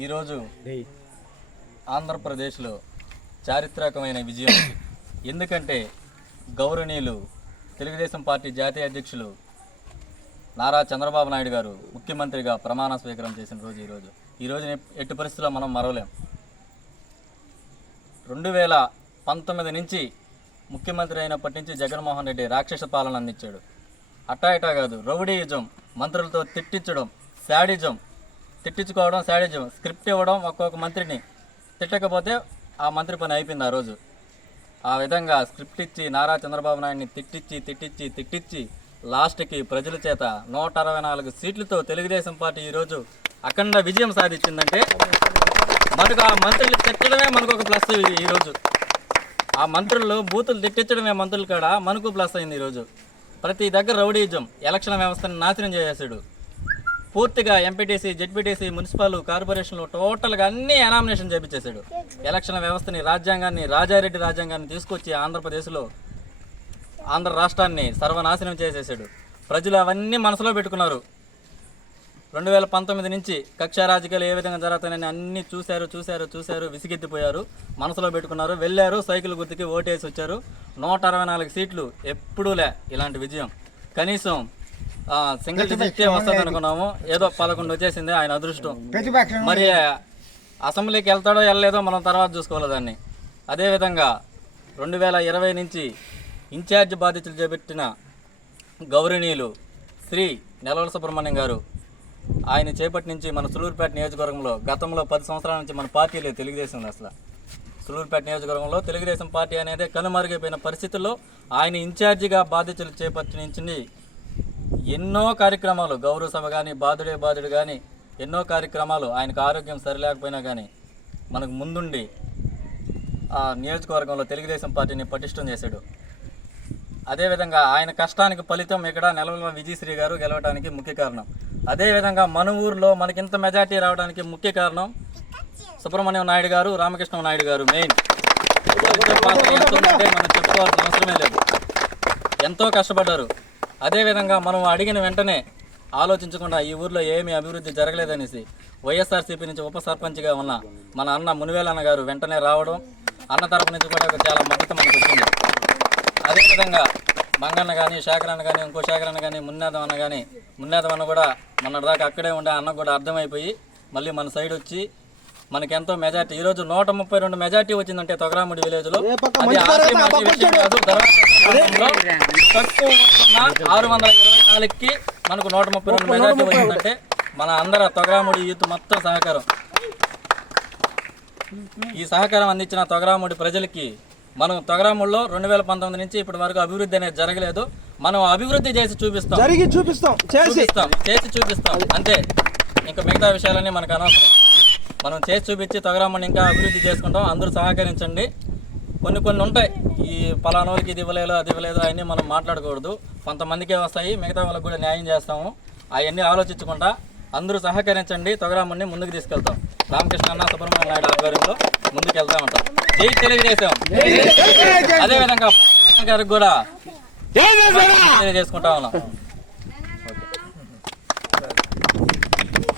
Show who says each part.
Speaker 1: ఈరోజు ఆంధ్రప్రదేశ్లో చారిత్రకమైన విజయం. ఎందుకంటే గౌరవనీయులు తెలుగుదేశం పార్టీ జాతీయ అధ్యక్షులు నారా చంద్రబాబు నాయుడు గారు ముఖ్యమంత్రిగా ప్రమాణ స్వీకారం చేసిన రోజు ఈరోజు. ఈ రోజు ఎట్టి పరిస్థితుల్లో మనం మరవలేం. రెండు వేల పంతొమ్మిది నుంచి ముఖ్యమంత్రి అయినప్పటి నుంచి జగన్మోహన్ రెడ్డి రాక్షస పాలన అందించాడు. అట్టా ఇటా కాదు రౌడీయిజం మంత్రులతో తిట్టించడం శాడిజం తిట్టించుకోవడం శాడిజం. స్క్రిప్ట్ ఇవ్వడం ఒక్కొక్క మంత్రిని తిట్టకపోతే ఆ మంత్రి పని అయిపోయింది ఆ రోజు. ఆ విధంగా స్క్రిప్ట్ ఇచ్చి నారా చంద్రబాబు నాయుడిని తిట్టించి తిట్టించి తిట్టించి లాస్ట్కి ప్రజల చేత నూట అరవై నాలుగు సీట్లతో తెలుగుదేశం పార్టీ ఈరోజు అఖండ విజయం సాధించిందంటే మనకు ఆ మంత్రులు తిట్టడమే మనకు ఒక ప్లస్ ఈరోజు ఆ మంత్రులు బూతులు తిట్టించడమే మంత్రులు కాడ? మనకు ప్లస్ అయింది ఈరోజు ప్రతి దగ్గర రౌడీజం ఎలక్షన్ వ్యవస్థను నాశనం చేసేసాడు. పూర్తిగా ఎంపీటీసీ జెడ్పీటీసీ మున్సిపల్ కార్పొరేషన్లు టోటల్గా అన్ని ఎనామినేషన్ చేపించేశాడు. ఎలక్షన్ వ్యవస్థని రాజ్యాంగాన్ని రాజారెడ్డి రాజ్యాంగాన్ని తీసుకొచ్చి ఆంధ్రప్రదేశ్లో ఆంధ్ర రాష్ట్రాన్ని సర్వనాశనం చేసేసాడు ప్రజలు అవన్నీ మనసులో పెట్టుకున్నారు. రెండు వేల పంతొమ్మిది నుంచి కక్షా రాజకీయాలు ఏ విధంగా జరుగుతాయని అన్నీ చూశారు చూశారు చూశారు విసిగెత్తిపోయారు. మనసులో పెట్టుకున్నారు. వెళ్ళారు సైకిల్ గుర్తుకి ఓటేసి వచ్చారు. నూట అరవై నాలుగు సీట్లు ఎప్పుడూలే ఇలాంటి విజయం. కనీసం సింగిల్ డిజిట్ వస్తుంది అనుకున్నాము? ఏదో పదకొండు వచ్చేసింది ఆయన అదృష్టం. మరి అసెంబ్లీకి వెళ్తాడో వెళ్ళలేదో మనం తర్వాత చూసుకోవాలి దాన్ని. అదేవిధంగా రెండు వేల ఇరవై నుంచి ఇన్ఛార్జ్ బాధ్యతలు చేపట్టిన గౌరవనీయులు శ్రీ నెలవల సుబ్రహ్మణ్యం గారు ఆయన చేపట్టి నుంచి మన సులూరుపేట నియోజకవర్గంలో గతంలో పది సంవత్సరాల నుంచి మన పార్టీ లేదు తెలుగుదేశం అసలు. సులూరుపేట నియోజకవర్గంలో తెలుగుదేశం పార్టీ అనేది కనుమరుగైపోయిన పరిస్థితుల్లో ఆయన ఇన్ఛార్జిగా బాధ్యతలు చేపట్టించింది ఎన్నో కార్యక్రమాలు గౌరవ సభ కానీ బాధుడే బాధుడు కానీ ఎన్నో కార్యక్రమాలు ఆయనకు ఆరోగ్యం సరిలేకపోయినా కానీ మనకు ముందుండి ఆ నియోజకవర్గంలో తెలుగుదేశం పార్టీని పటిష్టం చేశాడు. అదేవిధంగా ఆయన కష్టానికి ఫలితం ఇక్కడ నెలవల విజయశ్రీ గారు గెలవడానికి ముఖ్య కారణం. అదేవిధంగా మన ఊర్లో మనకింత మెజార్టీ రావడానికి ముఖ్య కారణం సుబ్రహ్మణ్యం నాయుడు గారు రామకృష్ణ నాయుడు గారు మెయిన్. మనం చెప్పుకోవాల్సిన అవసరమే లేదు. ఎంతో కష్టపడ్డారు. అదేవిధంగా మనం అడిగిన వెంటనే ఆలోచించకుండా ఈ ఊర్లో ఏమీ అభివృద్ధి జరగలేదనేసి వైఎస్ఆర్సీపీ నుంచి ఉప సర్పంచ్గా ఉన్న మన అన్న మునివేలన్న గారు వెంటనే రావడం అన్న తరపు నుంచి కూడా చాలా మద్దతు మనకు వచ్చింది. అదేవిధంగా మంగన్న కానీ శేఖర్ అన్న కానీ ఇంకో శేఖర్ అన్న కానీ మున్నేదం అన్న కానీ మున్నేదం అన్న కూడా మొన్నటిదాకా అక్కడే ఉండే అన్న కూడా అర్థమైపోయి మళ్ళీ మన సైడ్ వచ్చి మనకెంతో మెజార్టీ. ఈ రోజు నూట ముప్పై రెండు మెజార్టీ వచ్చిందంటే తొగరాముడి విలేజ్లో. ఆరు వందల ఇరవై నాలుగుకి మనకు నూట ముప్పై రెండు మెజార్టీ వచ్చిందంటే మన అందర తొగరాముడి యూత్ మొత్తం సహకారం. ఈ సహకారం అందించిన తొగరాముడి ప్రజలకి మనం తొగరాముడిలో రెండు వేల పంతొమ్మిది నుంచి ఇప్పటి వరకు అభివృద్ధి అనేది జరగలేదు. మనం అభివృద్ధి చేసి చూపిస్తాం.
Speaker 2: జరిగి చూపిస్తాం. చేసి.
Speaker 1: చూపిస్తాం. చేసి చూపిస్తాం. అంతే. ఇంకా మిగతా విషయాలన్నీ మనకు అనవసరం. మనం చేసి చూపించి తొగరామని ఇంకా అభివృద్ధి చేసుకుంటాం. అందరూ సహకరించండి. కొన్ని కొన్ని ఉంటాయి. ఈ పలానోళ్ళకి ఇది ఇవ్వలేదు అది ఇవ్వలేదు అవన్నీ మనం మాట్లాడకూడదు. కొంతమందికే వస్తాయి. మిగతా వాళ్ళకి కూడా న్యాయం చేస్తాము. అవన్నీ ఆలోచించకుండా అందరూ సహకరించండి. తొగరామని ముందుకు తీసుకెళ్తాం. రామకృష్ణ అన్న సుబ్రహ్మణ్య నాయుడు ఆధ్వర్యంలో ముందుకు వెళ్తా ఉంటాం జై తెలుగుదేశం. అదేవిధంగా గారికి కూడా తెలియజేసుకుంటా ఉన్నాం.